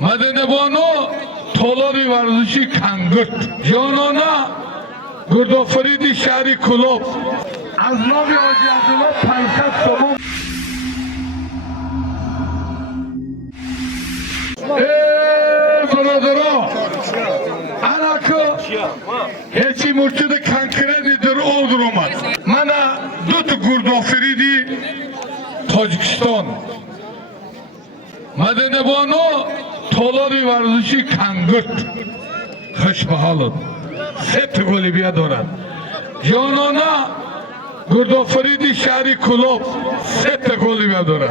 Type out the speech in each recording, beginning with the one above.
Madene Banu Tolori Varzishi Kangurt Jonona Gurdofridi Shari Kulop Az nomi Hoji Abdullah 500 so'm Birodaro ana ku hechi murchida konkretnidir o'ldiroman. Mana dut Gurdofridi Tojikiston Madene Banu Tolori Varzishi Kangurt Xushbaholib سه گلی بیا دارد جانانا گردآفریدی شهری کلوب سه گلی بیا دارد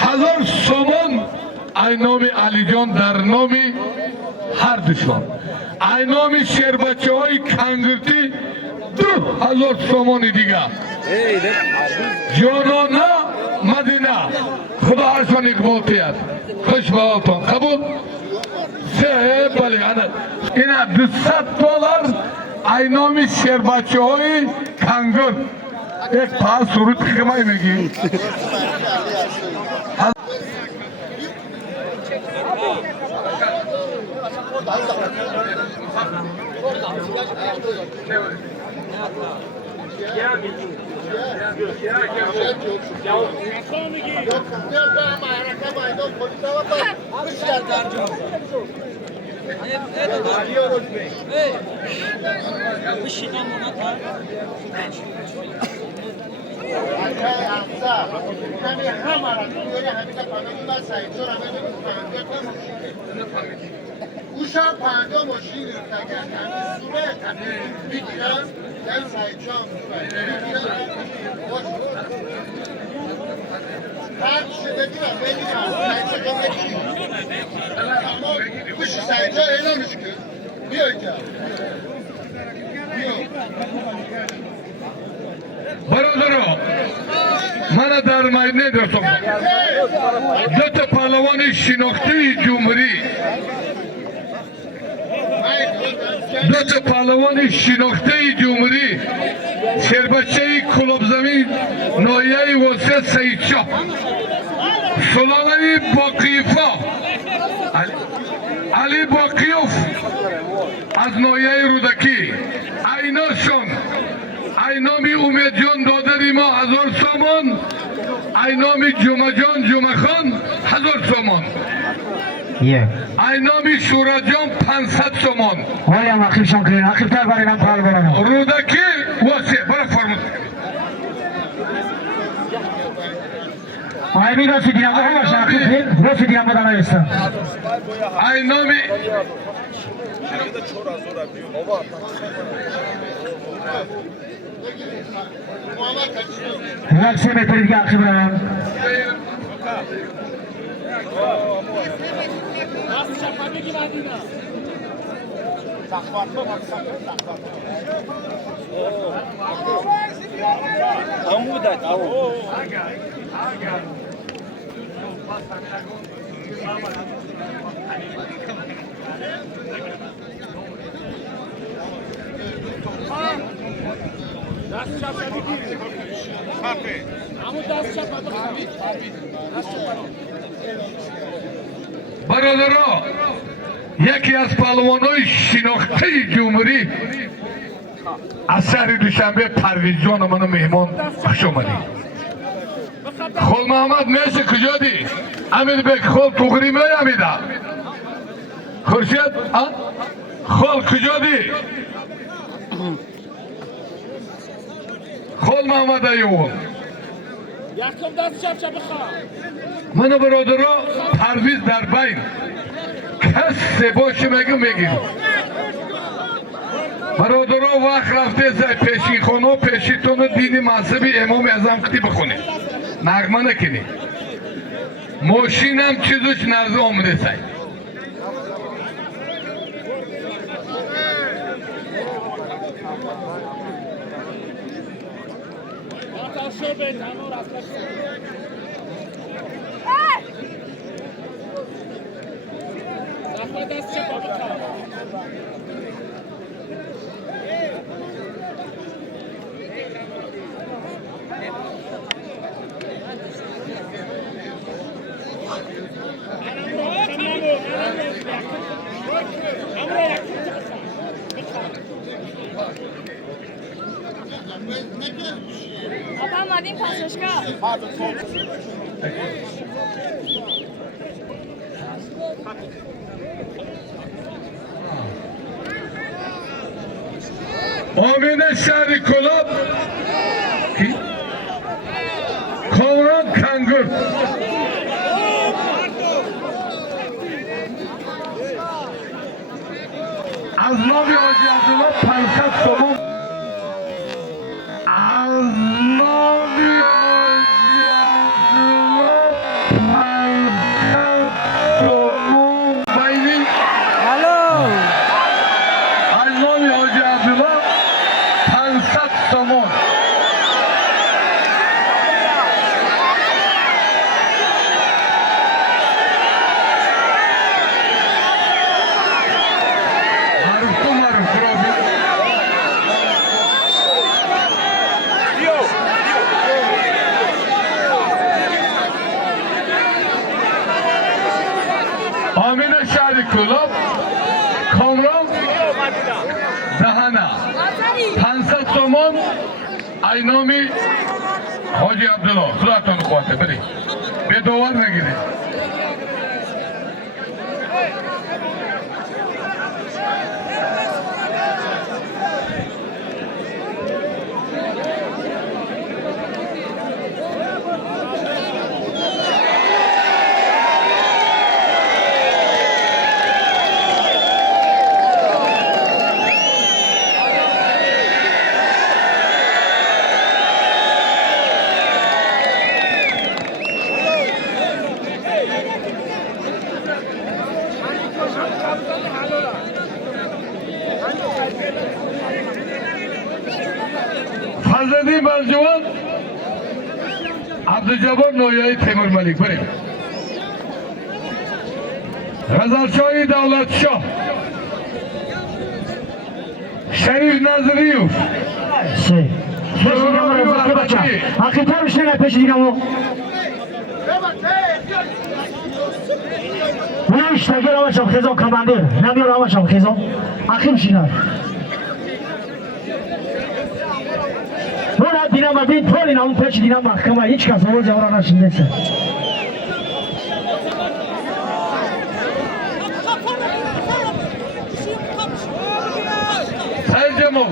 1000 سومن ای نام علی جان در نامی هر دوشان ای نام شیر بچه های کنگرتی 2000 سومن دیگه جانانا مدینه خدا هرشان اقبال تید خوش به حالتان قبول سه بله اینا $200 ای نامی شیر بچه های کنگر یک پاس سرود خیمه میگی Uşak panda maşini yürüterken sure bitiren ben sayacağım. Her kişi dediler beni ama bu şey sayacağım eylemiş ki. Diyor ki. برادرو من در مدینه دوستم دو تا پهلوان شناخته جمهوری دو تا پهلوان شناخته جمهوری شیربچه کلوب زمین نایه واسه سید شاه سلاله باقیفا علی باقیوف از نایه رودکی ایناشون ای نامی امید جان دادری ما 1000 سومان ای نامی جمعه جان جمعه خان 1000 سومان ای نامی شورا جان 500 سومان وایم عقیب شان کرین عقیب تر برینم پال برانم رودکی واسه برا فرمود آی می راسی دینم هم باشه عقیب راسی دینم بدن ایستم ای نامی یک 3 متر دیگه عقیب برانم برادرها یکی از پهلوانای شناخته جمهوری از شهر دوشنبه پرویز جان منو مهمان خوش اومدی خول محمد میشه کجا دی؟ امیر بک خول توغری می امیده خورشید خول کجا دی؟ خول محمد ایوان منو برادرها پرویز در بین کس باشه میگیم برادرها وقت رفته پیشی خانه پیشیتون دینی مذهبی امام اعظم کتی بخونه نغمه نکنی ماشین هم چیزش نرزه آمده سای Apa اومدیم پاسشگاه. آمینه شهری کلاب کامران کنگر از نامی حاجی عبدالله 500 تومان از نامی حاجی عبدالله 500 تومان بینی از نامی حاجی عبدالله 500 تومان آمین شهر کلاب کامران دهنه 500 تومان اینامی حاجی عبدالله خداتون خواهده برید به دوار نگیرید حضرتی برجوان عبدالجبار نویایی تیمور ملیک برید غزلشاهی دولت شاه شریف نظریوف سه پیش دیگه رو بچه آخر تر بشنه پیش دیگه رو نمیش تگه رو بچه خیزم کماندر نمیار رو بچه خیزم آخر بشنه Buna dinamazin tolin alın peş dinam mahkama hiç kasa o zavrana şimdiyse. Sayın Cemil.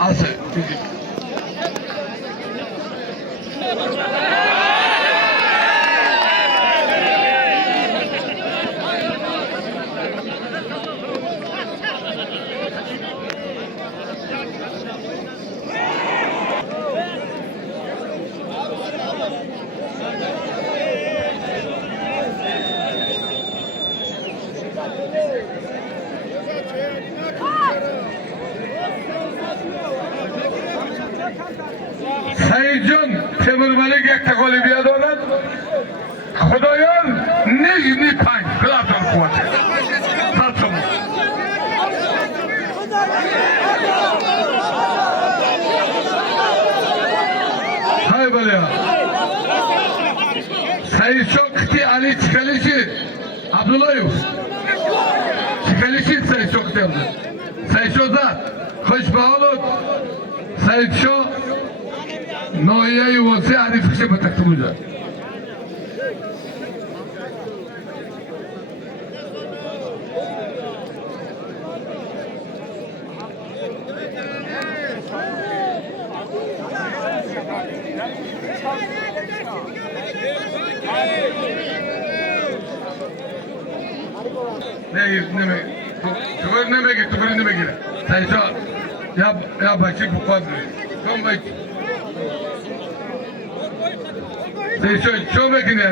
Asıl. سعیدجان تیمورملیک یک تقالی بیاد آنند خدایان نجنی پنج خداتون خواهد ساتون های بلیا سعیدشو کتی علی چکلیشی عبداللهیوف چکلیشی سعیدشو کتی عبدالله سعیدشو زد خوش به حالت سعیدشو نوعیه واسه عریفش به تکتب بوده نمیگی تو بری نمیگیره سایشا یا بچه بخواد کم بچه سایشا چو بکنی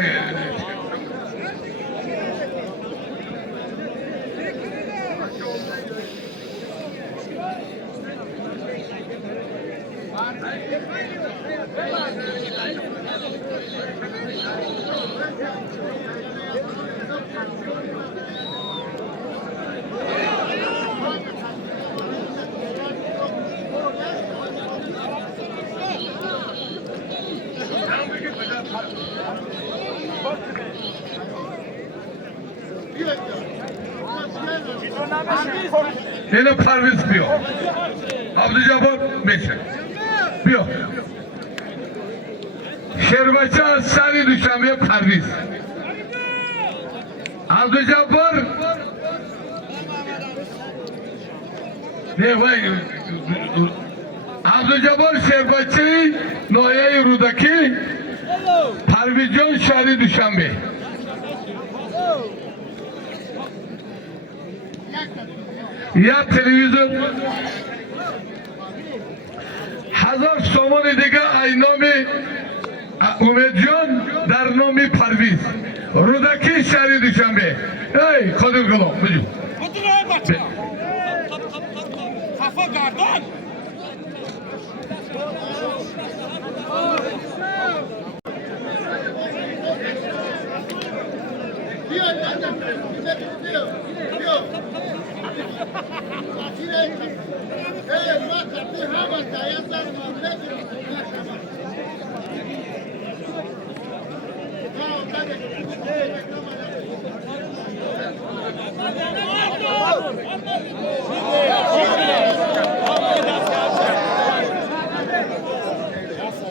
اینو پرویز بیا عبدالجبار میشه بیا شربچه از سری دوشنبه پرویز عبدالجبار نه وای عبدالجبار شربچه نایه رودکی پرویز جان شهری دوشنبه یا تلویزیون 1000 سومان دیگه ای نام امید جان در نام پرویز رودکی شهری دوشنبه ای قادر غلام بجو خفا گردان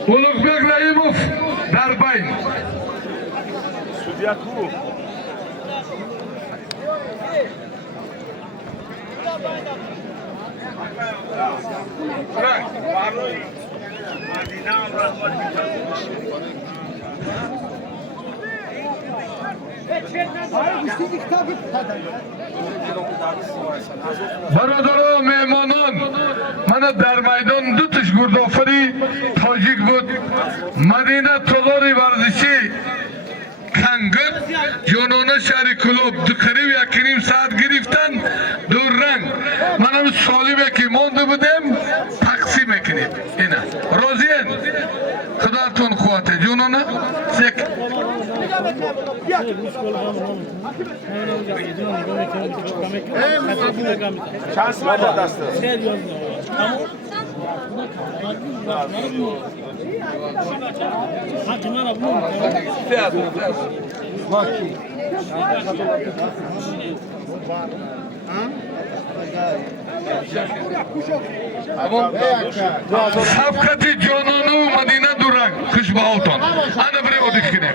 Ulug'bek Raimov Darbay Sudya ku برادران مهمانان من در میدان دو تش گردآفری تاجیک بود مدینه تالاری ورزشی کنگر جانانه شهر کلوب دو قریب یک نیم ساعت گرفتن دو رنگ منم سالیمه که مانده بودم تقسیم میکنیم اینه راضیین خداتون قوته جانانه سک şans var da dastı. Safkati Canan'ı Madine Duran kış bağıltan. Ana bire o dikine.